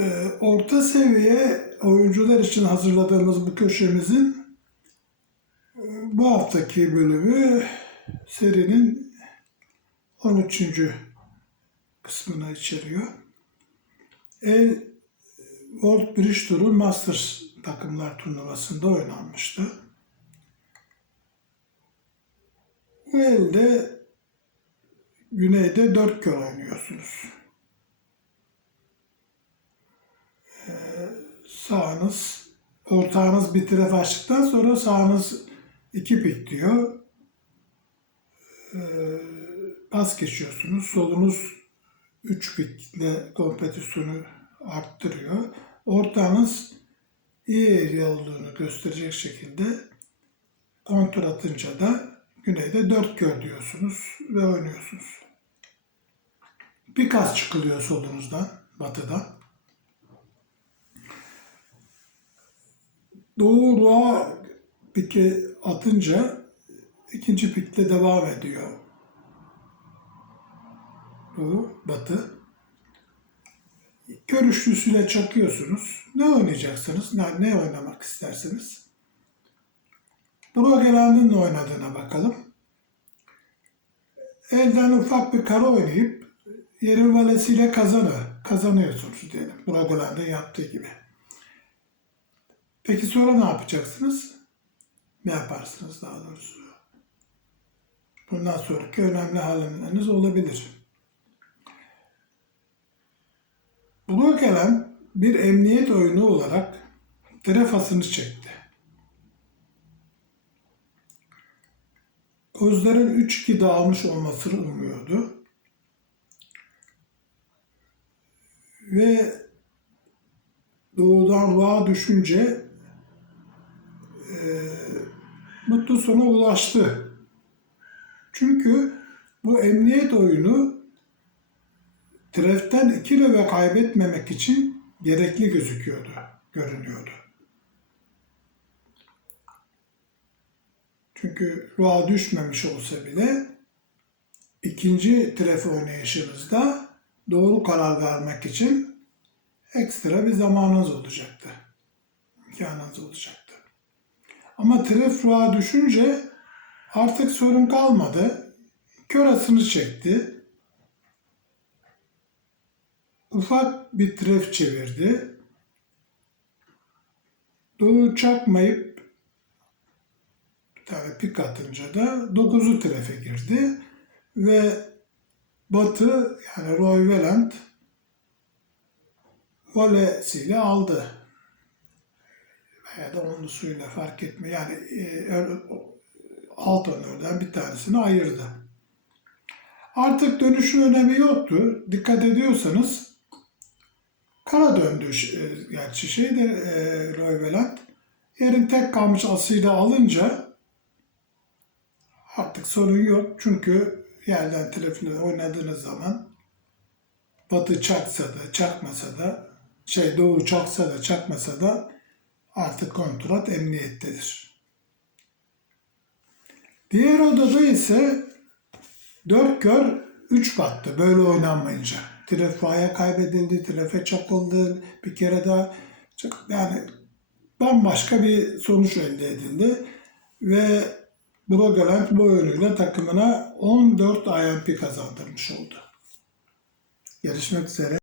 Ee, orta seviye oyuncular için hazırladığımız bu köşemizin e, bu haftaki bölümü serinin 13. kısmını içeriyor. El World Bridge Tour'u Masters takımlar turnuvasında oynanmıştı. Bu elde güneyde dört kör oynuyorsunuz. Sağınız, ortağınız bir tref açtıktan sonra sağınız iki pik diyor. Ee, pas geçiyorsunuz. Solunuz üç pikle kompetisyonu arttırıyor. Ortağınız iyi eğri olduğunu gösterecek şekilde kontrol atınca da güneyde dört kör diyorsunuz ve oynuyorsunuz. Bir kas çıkılıyor solunuzdan, batıdan. Doğu Roğa pike atınca ikinci pikle devam ediyor. Doğu, batı. Kör üçlüsüyle çakıyorsunuz. Ne oynayacaksınız? Ne, ne oynamak istersiniz? Brogeland'ın oynadığına bakalım. Elden ufak bir kara oynayıp yerin valesiyle kazanı, kazanıyorsunuz diyelim. Brogeland'ın yaptığı gibi. Peki sonra ne yapacaksınız? Ne yaparsınız daha doğrusu? Bundan sonraki önemli hamleleriniz olabilir. Brogeland bir emniyet oyunu olarak trefasını çekti. Kozların 3-2 dağılmış olmasını umuyordu. Ve doğudan ruğa düşünce mutlu sona ulaştı. Çünkü bu emniyet oyunu treften iki leve kaybetmemek için gerekli gözüküyordu, görünüyordu. Çünkü ruğa düşmemiş olsa bile ikinci tref oynayışınızda doğru karar vermek için ekstra bir zamanınız olacaktı. İmkanınız olacaktı. Ama tref ruğa düşünce artık sorun kalmadı. Körasını çekti. Ufak bir tref çevirdi. Doğu çakmayıp bir tane pik atınca da 9'u trefe girdi ve Batı yani Roy Welland volesiyle aldı. Veya da onlusuyla fark etme. Yani e, alt önörden bir tanesini ayırdı. Artık dönüşün önemi yoktu. Dikkat ediyorsanız kara döndü e, gerçi şey de e, Roy Welland. Yerin tek kalmış asıyla alınca artık sorun yok. Çünkü yerden telefonu oynadığınız zaman batı çaksa da çakmasa da şey doğu çaksa da çakmasa da artık kontrat emniyettedir. Diğer odada ise dört kör üç battı böyle oynanmayınca. Trefaya kaybedildi, trefe çakıldı, bir kere daha yani bambaşka bir sonuç elde edildi ve Brogaland bu oyunuyla takımına 14 IMP kazandırmış oldu. Görüşmek üzere.